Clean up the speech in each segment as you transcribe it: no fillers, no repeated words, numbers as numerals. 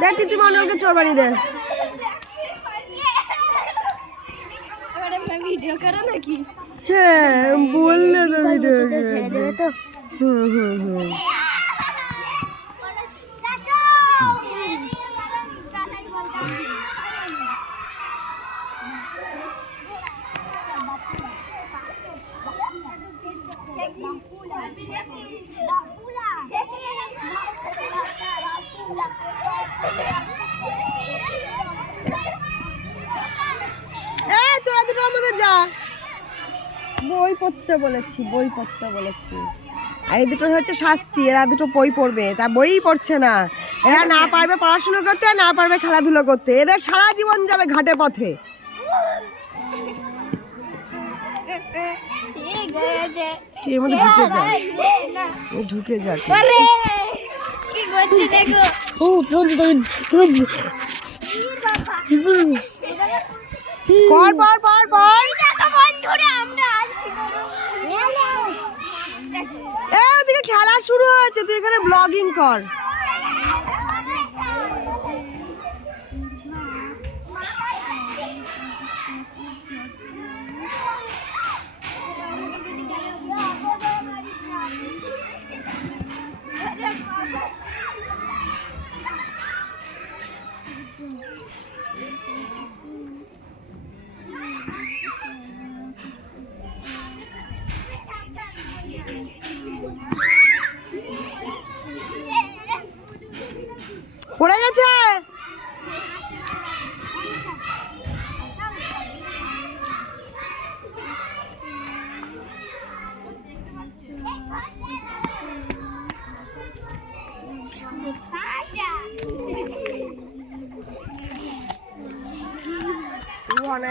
দেখ তিতি মন্ডলকে চোর বানিয়ে দে। ভিডিও করো নাকি? হ্যাঁ বললে তো ভিডিও ছেড়ে দেবে তো। তোরা দুটো আমাদের যা, বই পড়তে বলেছি, বই পড়তে বলেছি। আর এই দুটোর হচ্ছে শাস্তি, এরা দুটো বই পড়বে, তা বইই পড়ছে না। এরা না পারবে পড়াশোনা করতে, না পারবে খেলাধুলো করতে, এদের সারা জীবন যাবে ঘাটে পথে। এর মধ্যে ঢুকে যা, ঢুকে যা। কি করছি দেখো। পড় পড় পড় পড়। ওদিকে খেলা শুরু হয়েছে, তুই এখানে ব্লগিং কর। পড়ে গেছে।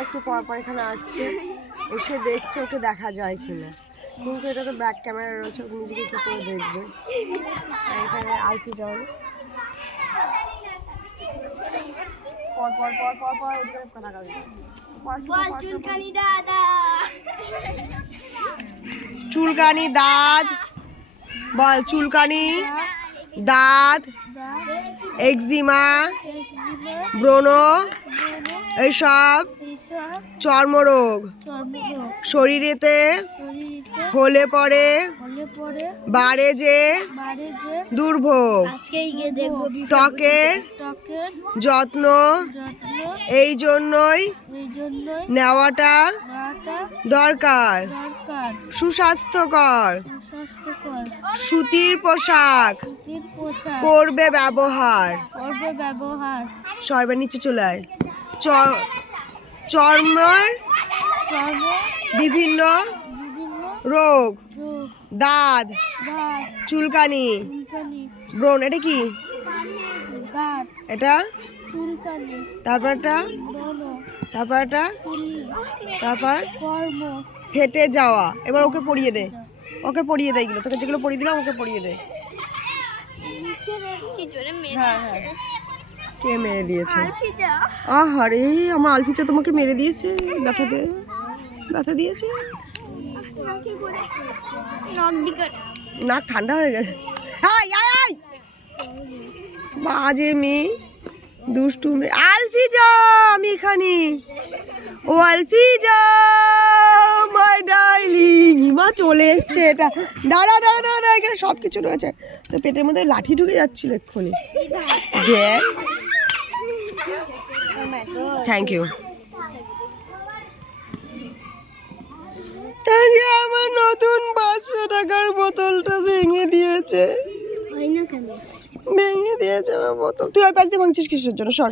একটু পর পর এখানে আসছে, এসে দেখছে ওকে দেখা যায় কিনা, কিন্তু এটা তো ব্যাক ক্যামেরা রয়েছে, ওকে নিজেকে কি করে দেখবে। এখানে আলফি যাও পর পর পর পর পর ওদিকে কথা বলবে। চুলকানি দাঁত বল, চুলকানি দাঁত, এক্সিমা, ব্রণ, এইসব চর্মরোগ শরীরেতে হলে পরে বাড়ে যে দুর্ভোগ, ত্বকের যত্ন এই জন্যই নেওয়াটা দরকার। সুস্বাস্থ্যকর সুতির পোশাক করবে ব্যবহার। সর্বের নিচে চলে আয়। চর্মের বিভিন্ন রোগ, দাঁত, চুলকানি, ব্রণ, এটা কি? এটা তারপরটা, তারপরটা, তারপর ফেটে যাওয়া। এবার ওকে পরিয়ে দে, ওকে পরিয়ে দে এগুলো, তোকে যেগুলো পরিয়ে দিলাম ওকে পরিয়ে দে। হ্যাঁ হ্যাঁ, কে মেরে দিয়েছে? আহারে আমার আলফিচা তোমাকে মেরে দিয়েছে, ব্যথা দে, ব্যথা দিয়েছে। নাক ঠান্ডা হয়ে গেছে। বাজে মেয়ে, দুষ্টু মেয়ে। আলফিজা আমি এখানে, ও আলফিজা মাই ডার্লিং, মা চলে এসছে। এটা দাঁড়া দাঁড়া দাঁড়া দাঁড়া, এখানে সব কিছু রয়েছে। তো পেটের মধ্যে লাঠি ঢুকে যাচ্ছিল এক্ষুনি। দেখ, থ্যাংক ইউ। আমার নতুন 500 টাকার বোতলটা ভেঙে দিয়েছে, ভেঙে দিয়েছে আমার বোতল। তুই ওই পাশ দিয়ে ভাঙছিস কিসের জন্য? সর।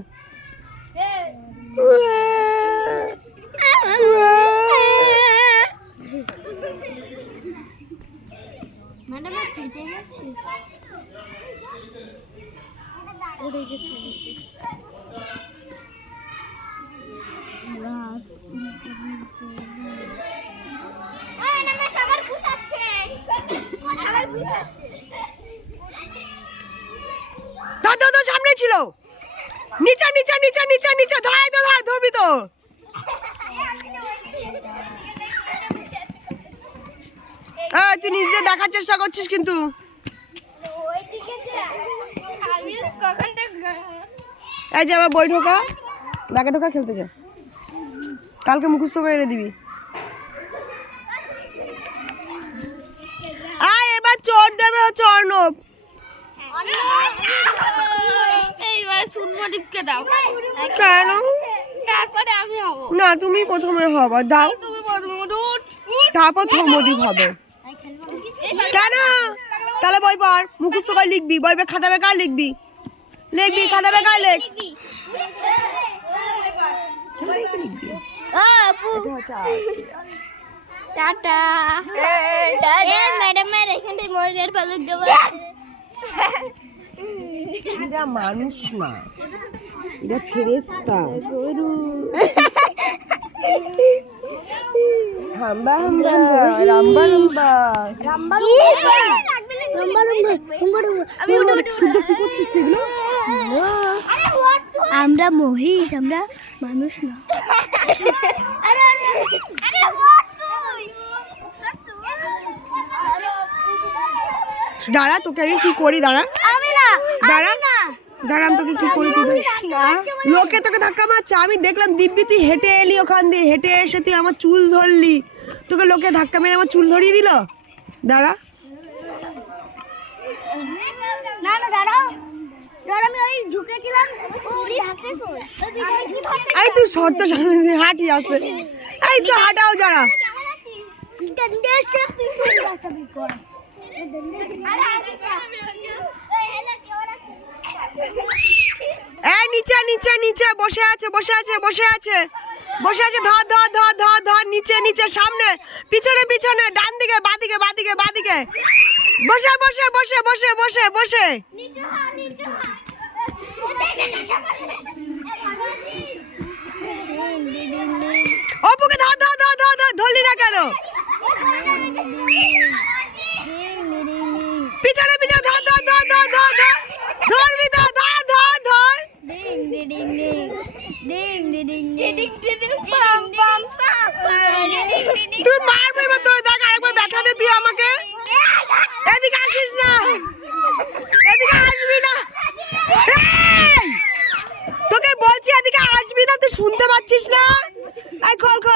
সামনে ছিল, নিচে নিচে নিচে নিচে নিচে, ধর ধর ধরবি তো। তুই নিজে দেখার চেষ্টা করছিস কিন্তু। ওইদিকে যে আমি কখন থেকে এই যে আবার বই ঢোকা, ব্যাগে ঢোকা, খেলতে যা। কালকে মুখস্থ করে এনে দিবি। এবার চোর দেবে হচ্ছে অর্ণব। এইবার সুনমদীপকে দাও। কেন? তারপরে আমি হব। না, তুমি প্রথমে হবে, দাও। তুমি প্রথমে উঠ। তারপর থমদীপ হবে। কেন? তাহলে বই পড়, মুখস্থ করে লিখবি, বই খাতা বেকার লিখবি, খাতা বেকার লেখ। টাটা। ম্যাডামের এখানটায় ময়ূরের পালক দেবো। এরা মানুষ না, এরা ফেরেশতা। গরু। হাম্বা হাম্বা, রাম্বা রাম্বা। শুদ্ধ কি করছিস তুই এগুলো? আমরা মহিষ, আমরা মানুষ না। দাঁড়া, তোকে আমি কি করি, দাঁড়া দাঁড়া দাঁড়া, আমি তোকে কি করি তুই দেখ। লোকে তোকে ধাক্কা মারছে, আমি দেখলাম দিব্যি তুই হেঁটে এলি ওখান দিয়ে, হেঁটে এসে তুই আমার চুল ধরলি, তোকে লোকে ধাক্কা মেরে আমার চুল ধরিয়ে দিল। দাঁড়া, না না দাঁড়াও, আমি ওই ঝুঁকেছিলাম। আরে তুই শর্ত সামনে দিয়ে হাঁটি আছে, এই তো হাঁটাও যারা। এই নিচে নিচে নিচে বসে আছে, বসে আছে, বসে আছে, বসে আছে। ধর ধর ধর ধর ধর, নিচে নিচে, সামনে, পিছনে পিছনে, ডান দিকে, বাদিকে বাদিকে বাদিকে, বসে বসে বসে বসে বসে বসে। অপুকে ধর ধর ধর ধর ধর, ধরলি না কেন? পিছনে পিছনে, ধর ধর ধর ধর ধর ধর, ধরবি তো, ধর ধর ধর। তুই মারবি এবার, তোর দেখ আরেকবার ব্যথা দে তুই আমাকে। এদিকে আসিস না, এদিকে আসবি না। এই, তোকে বলছি এদিকে আসবি না, তুই শুনতে পাচ্ছিস না? এই খোল খোল।